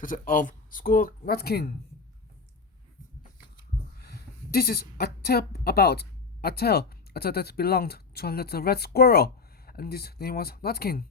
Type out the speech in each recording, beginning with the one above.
Title of School NUTKIN. This is a tale about a tale that belonged to a little red squirrel, and his name was NUTKIN.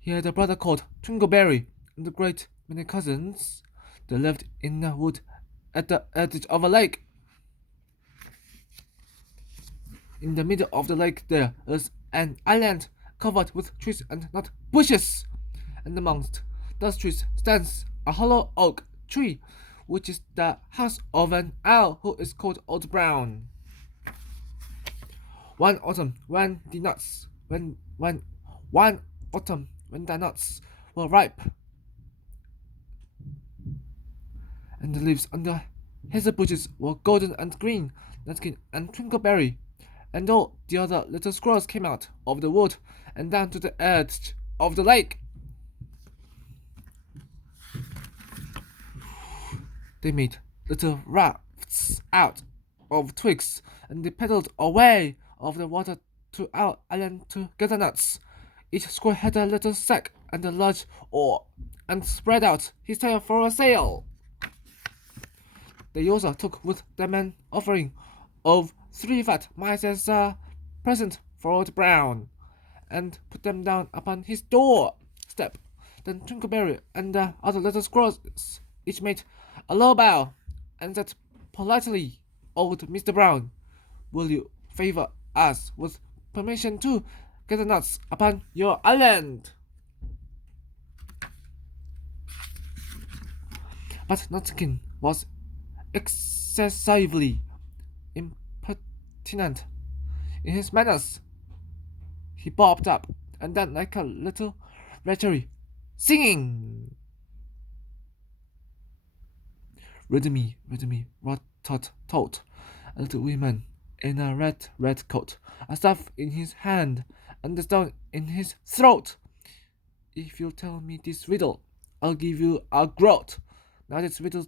He had a brother called Twinkleberry and a great many cousins. They lived in a wood at the edge of a lake. In the middle of the lake there is an island covered with trees and not bushes, and amongst those trees stands a hollow oak tree, which is the house of an owl who is called Old Brown. One autumn, when the nuts were ripe, and the leaves on the hazel bushes were golden and green, Nutkin and Twinkleberry and all the other little squirrels came out of the wood and down to the edge of the lake. They made little rafts out of twigs, and they paddled away over the water to our island to gather nuts. Each squirrel had a little sack and a large oar, and spread out his tail for a sail. They also took with them an offering of 3 fat mice as a present for Old Brown, and put them down upon his door step. Then Twinkleberry and the other little squirrels each made a low bow, and said politely, "Old Mr. Brown, will you favor us with permission to gather nuts upon your island?" But Nutkin was excessively impertinent in his manners. He bobbed up and down like a little reverie, singing, "Read me, rot-tot-tot, a little woman in a red coat, a staff in his hand, and a stone in his throat. If you tell me this riddle, I'll give you a groat. Now this riddle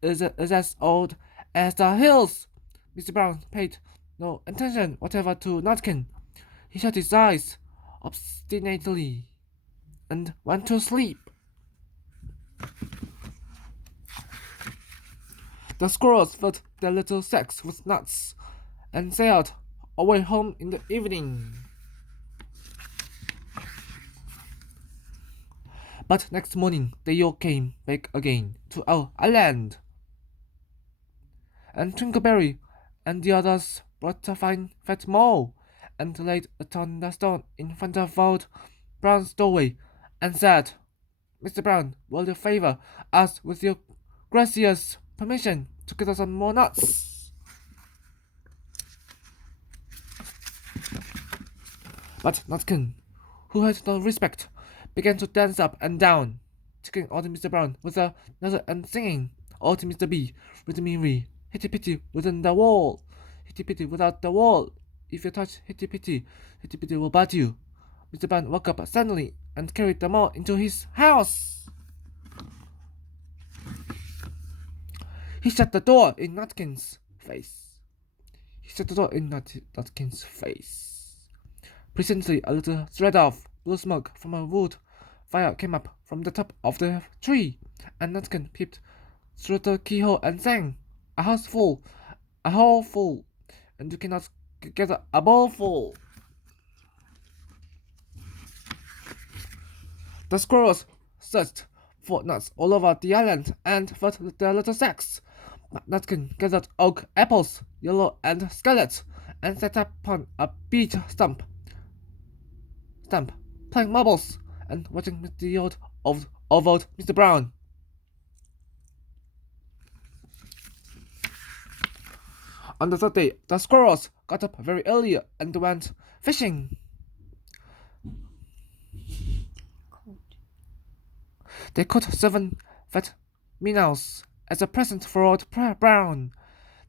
is as old as the hills." Mr. Brown paid no attention whatever to Nutkin. He shut his eyes obstinately and went to sleep. The squirrels filled their little sacks with nuts and sailed away home in the evening. But next morning they all came back again to our island, and Twinkleberry and the others brought a fine fat mole and laid it on the stone in front of Old Brown's doorway, and said, "Mr. Brown, will you favor us with your gracious permission to get us some more nuts?" But Nutkin, who had no respect, began to dance up and down, tickling old Mr. Brown with another and singing, "Old Mr. B, read me re, hitty pitty within the wall, hitty pitty without the wall. If you touch hitty pitty will bite you." Mr. Brown woke up suddenly and carried them all into his house. He shut the door in Nutkin's face. Presently, a little thread of blue smoke from a wood fire came up from the top of the tree, and Nutkin peeped through the keyhole and sang, "A house full, a hole full, and you cannot gather a bowl full." The squirrels searched for nuts all over the island and filled their little sacks. But Nutkin gathered oak apples, yellow and scarlet, and sat upon a beech stump, playing marbles and watching the old Mr. Brown. On the third day, the squirrels got up very early and went fishing. They caught 7 fat minnows as a present for Old Brown.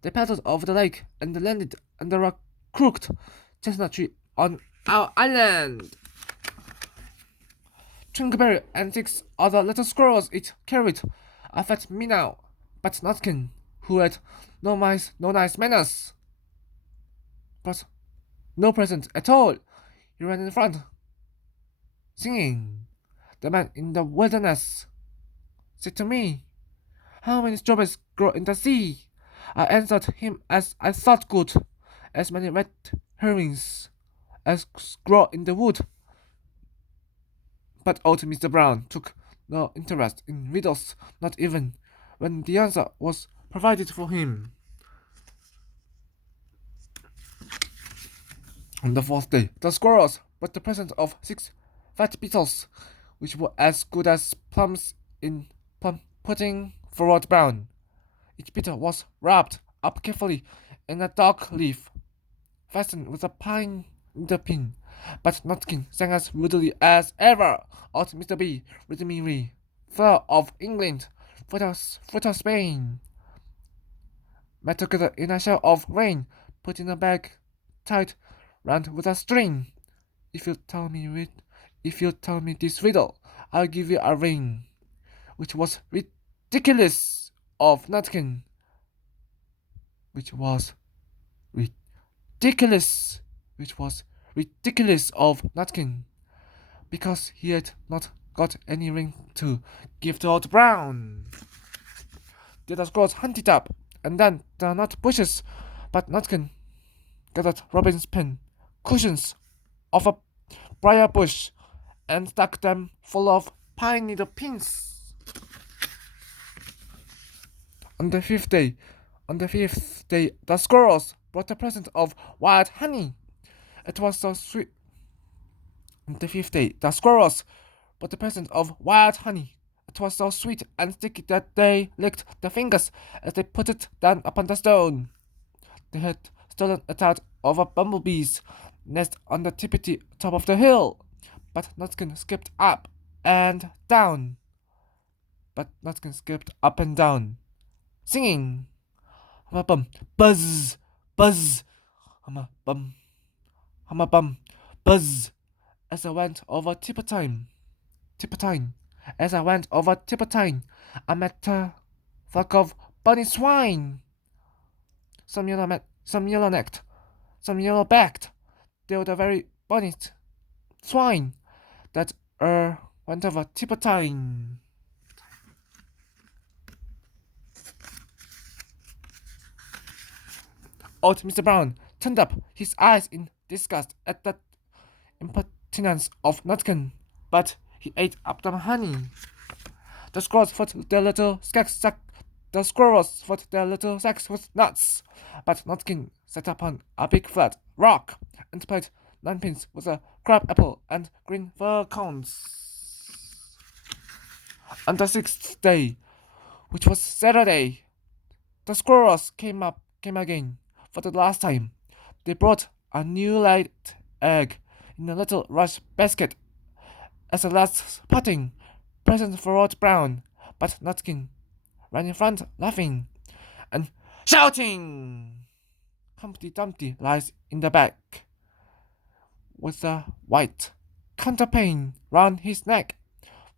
They paddled over the lake and landed under a crooked chestnut tree on our island. Twinkleberry and 6 other little squirrels each carried a fat minnow, but Nutkin, who had no nice manners, but no present at all, he ran in front, singing, "The man in the wilderness said to me, "How many strawberries grow in the sea?" I answered him as I thought good, "As many red herrings as grow in the wood." But old Mr. Brown took no interest in riddles, not even when the answer was provided for him. On the fourth day, the squirrels brought the present of 6 fat beetles, which were as good as plums in plum pudding for Old Brown. Each beetle was wrapped up carefully in a dark leaf, fastened with a pine in the pin. But Nutkin sang as rudely as ever. Old Mr. B, rhythmically, flower of England, fruit of Spain, met together in a shower of rain, put in a bag, tied round with a string. If you tell me this riddle, I'll give you a ring. Which was ridiculous of Nutkin. Which was ridiculous. Which was ridiculous of Nutkin. Because he had not got any ring to give to Old Brown. The other squirrels hunted up, and then the nut bushes, but Nutkin gathered Robin's pin, cushions of a briar bush, and stuck them full of pine needle pins. On the fifth day, the squirrels brought a present of wild honey. It was so sweet. On the fifth day, the squirrels brought a present of wild honey. It was so sweet and sticky that they licked their fingers as they put it down upon the stone. They had stolen it out of a bumblebee's nest on the tippity top of the hill. But Nutkin skipped up and down. Singing. Humma bum, buzz, buzz, humma bum, buzz. As I went over Tippetine, I met a flock of bunny swine. Some yellow-necked, some yellow-backed. They were the very bonnet swine that went over Tippetine. Old Mr. Brown turned up his eyes in disgust at the impertinence of Nutkin, but he ate up the honey. The squirrels filled their little sacks with nuts, but Nutkin sat upon a big flat rock and played ninepins with a crab apple and green fir cones. On the sixth day, which was Saturday, the squirrels came again for the last time. They brought a new laid egg in a little rush basket as a last parting present for Old Brown, but Nutkin ran in front laughing and shouting. Humpty Dumpty lies in the back with a white counterpane round his neck.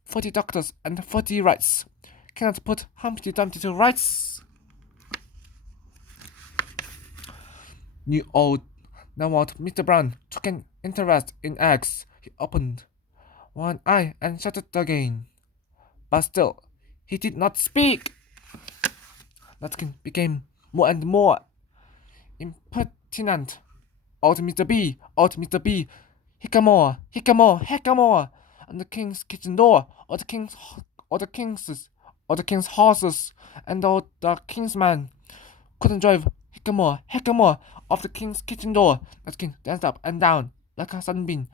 40 doctors and 40 rats cannot put Humpty Dumpty to rights. Now old Mr. Brown took an interest in eggs. He opened one eye and shut it again. But still, he did not speak. Nutkin became more and more impertinent. Old Mr. B, hickamore, on the king's kitchen door, or the king's horses, and all the king's men couldn't drive hickamore off the king's kitchen door. Nutkin danced up and down like a sunbeam,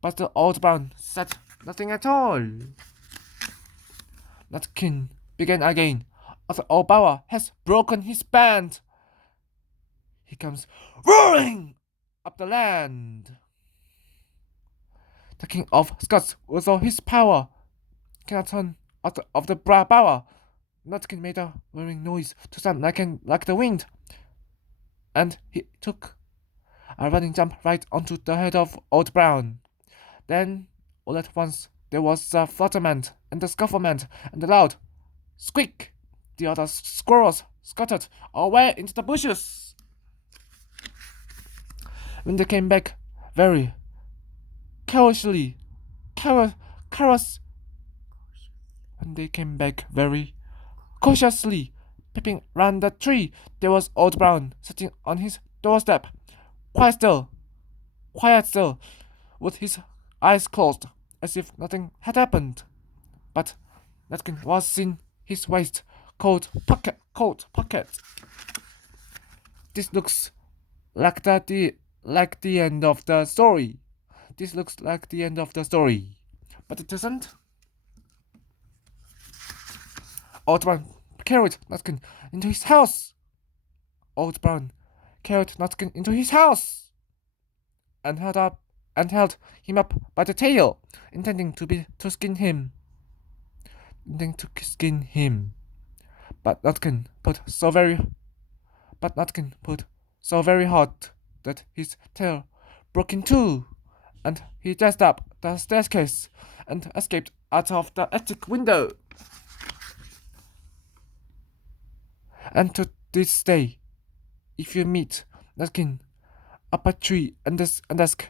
but the Old Brown said nothing at all. Nutkin began again. Arthur O'Bower has broken his band. He comes roaring up the land. The King of Scots, with all his power, cannot turn out of the bower. Nutkin made a whirring noise to sound like the wind, and he took a running jump right onto the head of Old Brown. Then, all at once, there was a flutterment and a scufflement and a loud squeak. The other squirrels scuttered away into the bushes. When they came back very carelessly, When they came back very cautiously, peeping round the tree, there was Old Brown sitting on his doorstep, quiet still, with his eyes closed, as if nothing had happened. But Nutkin was in his coat pocket. This looks like the end of the story. This looks like the end of the story, but it isn't. Old Brown carried Nutkin into his house. Old Brown carried Nutkin into his house and held him up by the tail, intending to skin him. But Nutkin put so very hard that his tail broke in two, and he dashed up the staircase and escaped out of the attic window. And to this day, if you meet Nutkin up a tree and ask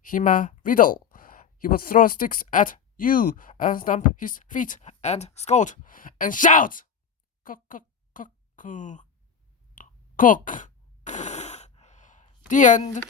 him a riddle, he will throw sticks at you and stamp his feet and scold and shout, "Cock, cock, cock, cock, cock." The end.